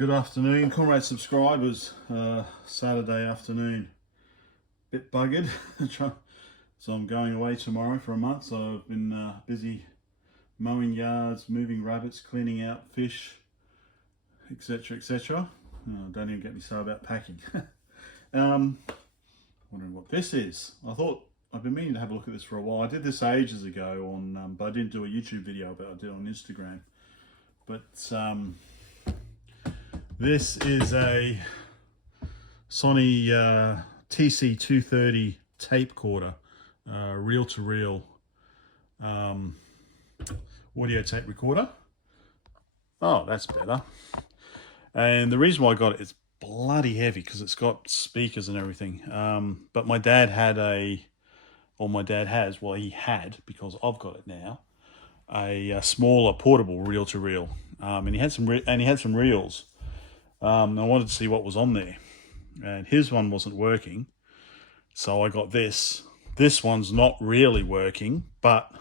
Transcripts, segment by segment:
Good afternoon, comrade subscribers. Saturday afternoon, bit buggered. So I'm going away tomorrow for a month, so I've been busy mowing yards, moving rabbits, cleaning out fish, etc, etc. Don't even get me started about packing. Wondering what this is. I've been meaning to have a look at this for a while. I did this ages ago on, but I didn't do a YouTube video, but I did on Instagram. But this is a Sony TC-230 tapecorder, reel-to-reel audio tape recorder. Oh, that's better. And the reason why I got it, it's bloody heavy because it's got speakers and everything. But my dad had he had, because I've got it now, a smaller portable reel-to-reel, and he had some reels. I wanted to see what was on there, and his one wasn't working, so I got this. This one's not really working, but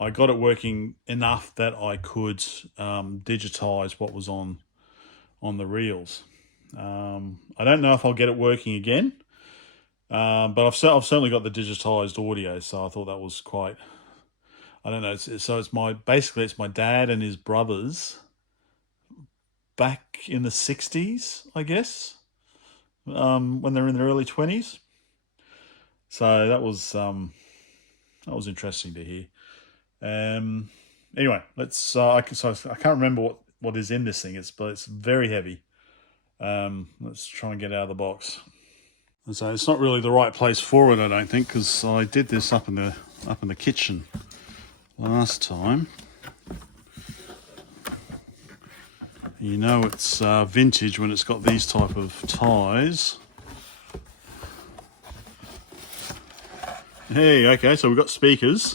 I got it working enough that I could digitize what was on the reels. I don't know if I'll get it working again, but I've certainly got the digitized audio, so I thought that was quite, I don't know. Basically it's my dad and his brothers back in the 60s, I guess, when they're in their early 20s. So that was interesting to hear. Anyway, let's. I can't remember what is in this thing. But it's very heavy. Let's try and get it out of the box. And so it's not really the right place for it, I don't think, because I did this up in the kitchen last time. You know it's vintage when it's got these type of ties. Hey, okay, so we've got speakers,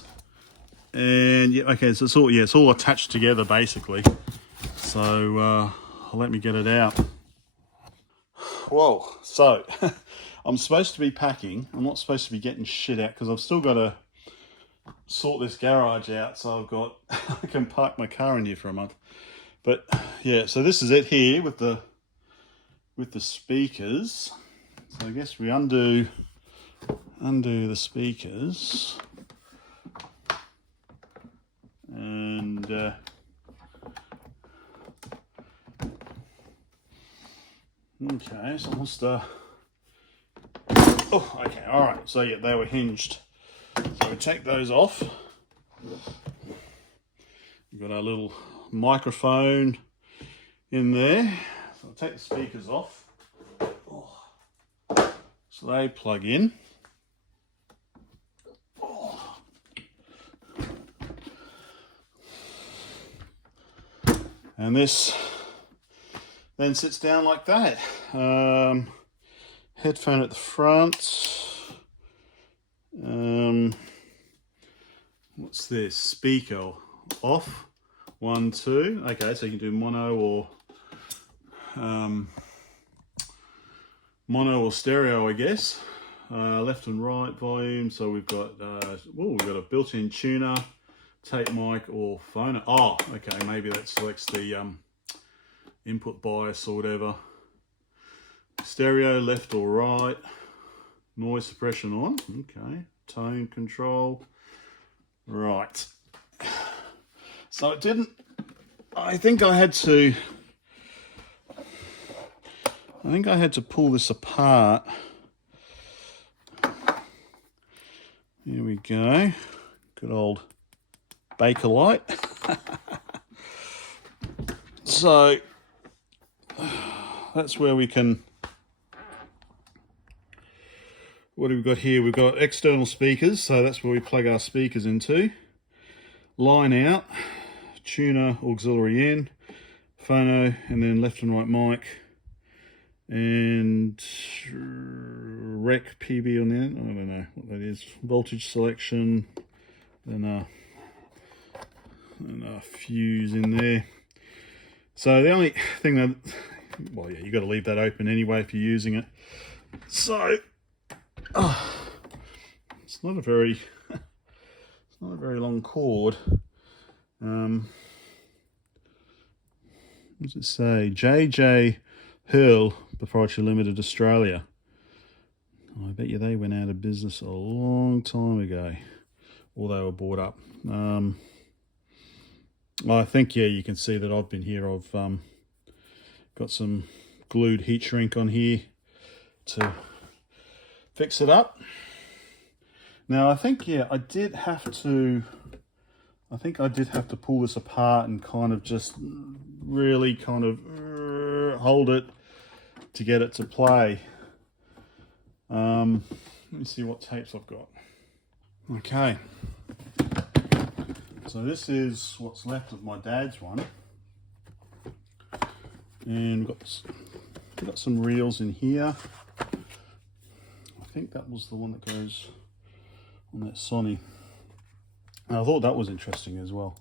and yeah, okay, so it's all attached together basically. So let me get it out. Whoa, so I'm supposed to be packing. I'm not supposed to be getting shit out because I've still got to sort this garage out. So I can park my car in here for a month. But yeah, so this is it here with the speakers. So I guess we undo the speakers, and okay, so what's the? Oh, okay, all right. So yeah, they were hinged. So we take those off. We've got our little microphone in there. So I'll take the speakers off. So they plug in. And this then sits down like that. Headphone at the front. What's this? Speaker off. 1, 2. Okay, so you can do mono or stereo, I guess. Left and right volume. So we've got a built-in tuner, tape mic, or phone. Oh, okay, maybe that selects the input bias or whatever. Stereo, left or right. Noise suppression on. Okay. Tone control. Right. So it didn't. I think I had to pull this apart. Here we go. Good old Bakelite. So that's where we can. What have we got here? We've got external speakers, so that's where we plug our speakers into. Line out, tuner, auxiliary in, phono, and then left and right mic, and rec PB on the end. I don't know what that is. Voltage selection, then a fuse in there. So the only thing that, well, yeah, you got to leave that open anyway if you're using it. So it's not a very long cord. does it say? JJ Hurl Proprietary Limited Australia. I bet you they went out of business a long time ago, or they were bought up. I think, yeah, you can see that I've been here. I've got some glued heat shrink on here to fix it up. Now, I think, yeah, I did have to pull this apart and kind of just really kind of hold it to get it to play. Let me see what tapes I've got. Okay. So this is what's left of my dad's one. And we've got some reels in here. I think that was the one that goes on that Sony. And I thought that was interesting as well.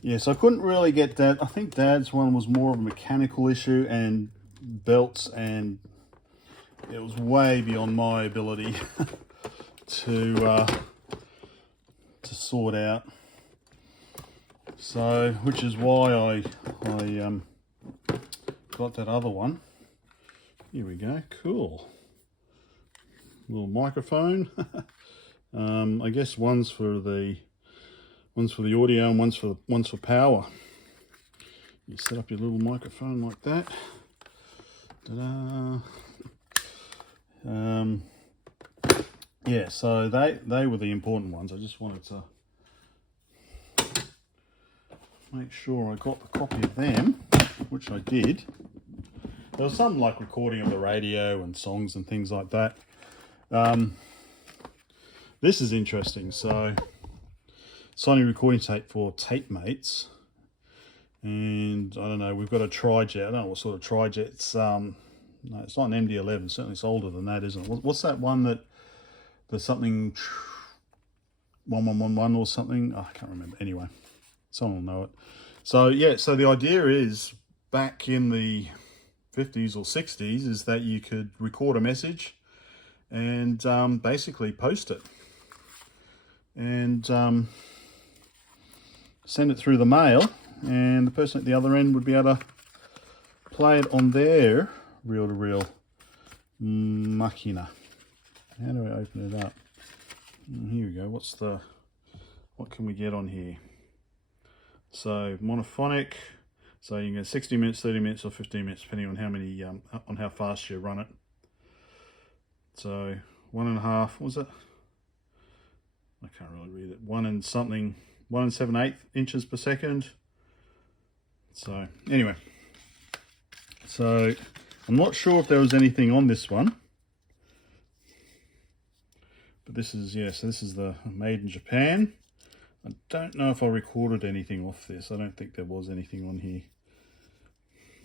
Yeah, so I couldn't really get that. I think Dad's one was more of a mechanical issue and belts, and it was way beyond my ability to sort out. So, which is why I got that other one. Here we go. Cool. Little microphone. I guess one's for the audio and one's for power. You set up your little microphone like that. Ta-da. Yeah, so they were the important ones. I just wanted to make sure I got the copy of them, which I did. There was some like recording of the radio and songs and things like that. This is interesting. So, Sony recording tape for tape mates, and I don't know. We've got a tri-jet. I don't know what sort of tri-jet. It's no, it's not an MD11. Certainly, it's older than that, isn't it? What's that one that there's something 1111 or something? Oh, I can't remember. Anyway, someone will know it. So yeah. So the idea is back in the 50s or 60s is that you could record a message and basically post it and send it through the mail, and the person at the other end would be able to play it on their reel-to-reel machina. How do I open it up? Here we go. What can we get on here? So monophonic. So you can get 60 minutes, 30 minutes, or 15 minutes, depending on how many, on how fast you run it. So 1.5, what was it? I can't really read it. 1 7/8 inches per second. So anyway, so I'm not sure if there was anything on this one, but this is, yeah, so this is the made in Japan. I don't know if I recorded anything off this. I don't think there was anything on here.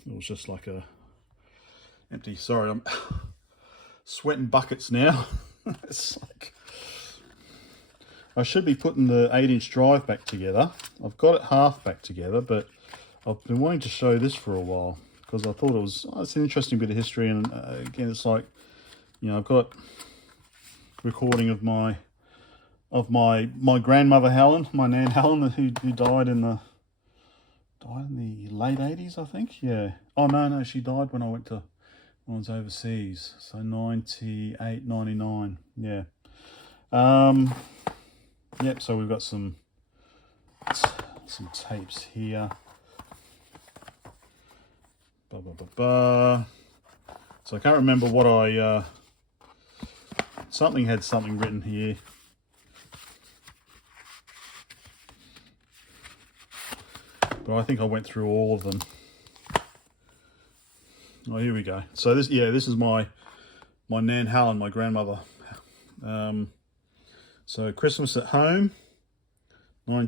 It was just like a empty, sorry, I'm sweating buckets now. It's like, I should be putting the 8-inch drive back together. I've got it half back together, but I've been wanting to show this for a while because I thought it was, it's an interesting bit of history. And again, it's like, you know, I've got recording of my grandmother Helen, my Nan Helen, who died in the late 80s, I think. Yeah. Oh no, she died when I was overseas. So 98, 99. Yeah. Yep. So we've got some tapes here. So I can't remember what something had something written here. But I think I went through all of them. Oh, here we go. So this is my Nan Helen, my grandmother. So Christmas at Home.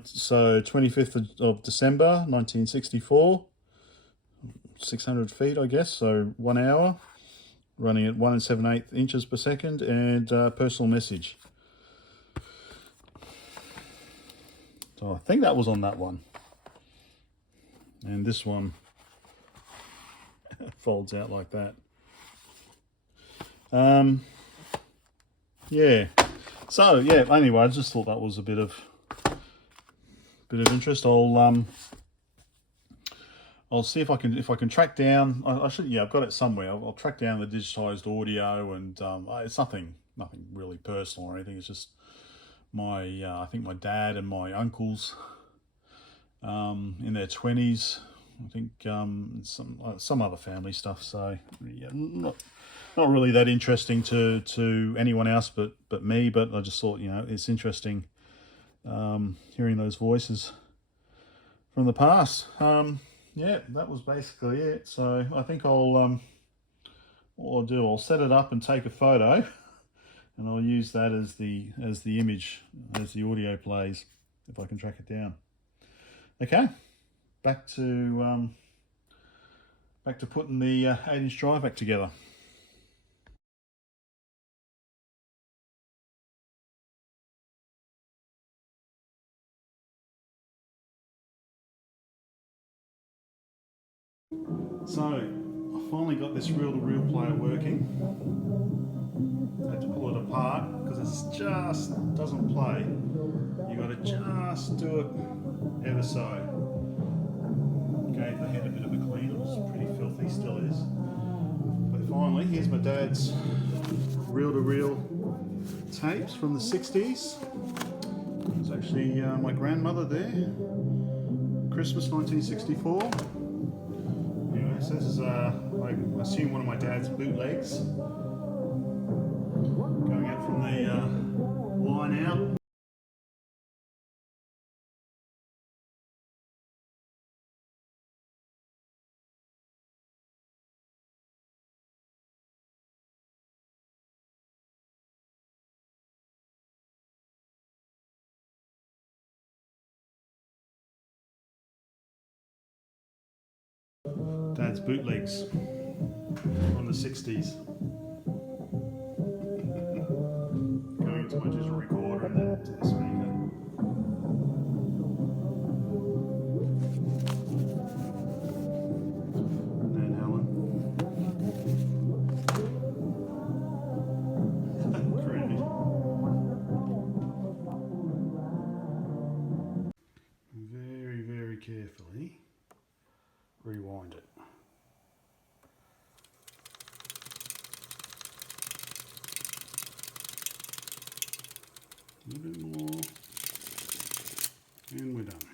So 25th of December, 1964. 600 feet, I guess. So 1 hour, running at 1 7/8 inches per second, and personal message. So I think that was on that one. And this one folds out like that. Yeah. So yeah. Anyway, I just thought that was a bit of interest. I'll I'll see if I can track down. I should, yeah, I've got it somewhere. I'll track down the digitized audio, and it's nothing really personal or anything. It's just my I think my dad and my uncles in their 20s. I think some other family stuff. So yeah, not really that interesting to anyone else but me. But I just thought, you know, it's interesting hearing those voices from the past. Yeah, that was basically it. So I think what I'll do, I'll set it up and take a photo, and I'll use that as the image as the audio plays, if I can track it down. Okay, back to putting the 8-inch drive back together. So I finally got this reel-to-reel player working. I had to pull it apart because it just doesn't play. You got to just do it ever so. Gave the head a bit of a clean. It was pretty filthy, still is. But finally, here's my dad's reel-to-reel tapes from the 60s. There's actually my grandmother there. Christmas 1964. Anyway, so this is I assume one of my dad's bootlegs. Going out from the line out. Dad's bootlegs from the 60s. Going into my digital recorder and then to the speaker. And then Helen. Creepy. Very, very carefully rewind it. A little bit more, and we're done.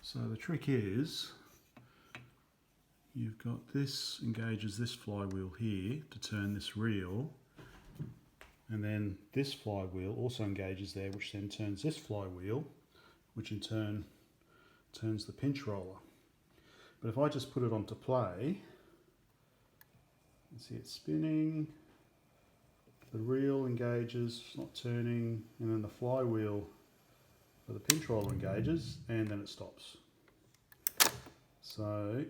So the trick is, you've got this engages this flywheel here to turn this reel, and then this flywheel also engages there, which then turns this flywheel, which in turn turns the pinch roller. But if I just put it onto play, you see it spinning, the reel engages, it's not turning, and then the flywheel for the pinch roller engages, and then it stops. So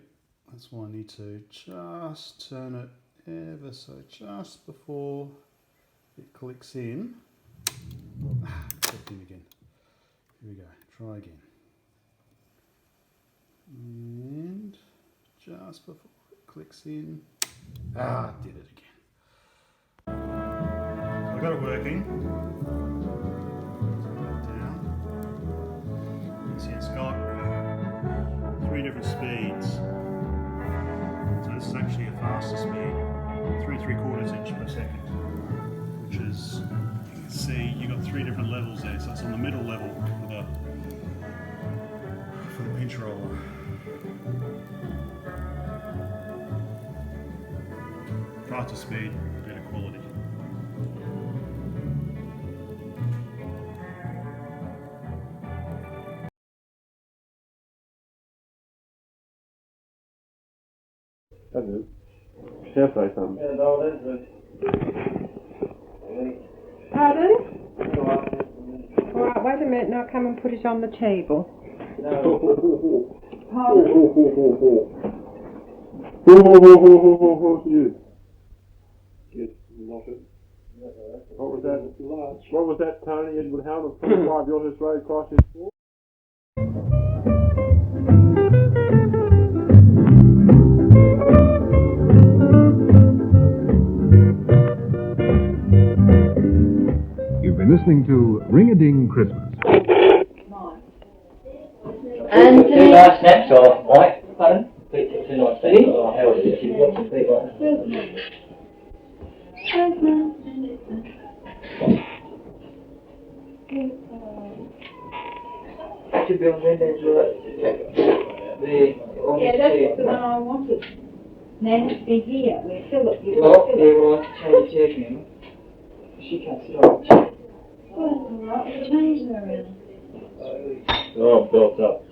that's why I need to just turn it ever so just before it clicks in. Clicked in again. Here we go, try again. And just before it clicks in, did it again. I've got it working. Down. You see it's got 3 different speeds. So this is actually a faster speed, 3 3/4 inch per second, which is, you can see you've got 3 different levels there. So it's on the middle level for the pinch roller. Faster speed, better quality. That's it. Shall I say something? Yeah, no, that's good. Pardon? Alright, wait a minute, now come and put it on the table. Pardon? You. Get knotted. What was that? What was that, Tony? Edward Howard, 45 Yorkshire Road, Christchurch. You've been listening to Ring-a-Ding Christmas. Anthony. Two nice snaps off, right? Pardon? Two nice snaps. Oh, hell, she's got some feet like that. Should be on there, there's Yeah, that's the one I wanted. Then it's been here. We're still at you. well, yeah, we'll have to change the chair for him. She can't sit on the chair. Well, alright, we'll change her around. Oh, built up.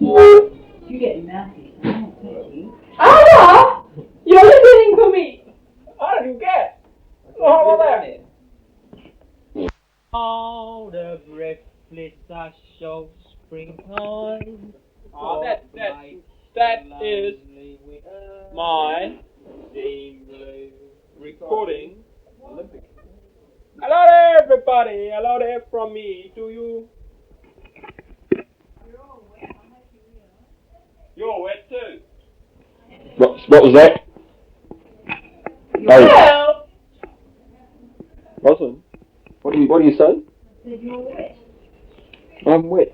You get mouthy. Thank you. Anna! You're listening to me! I don't get. Oh, what about it? All the breathless are so springtime. Oh, that is my recording. Hello there, everybody. Hello there from me to you. You're wet too. What was that? Well, Rosalind, what do you say? Said you're wet. I'm wet.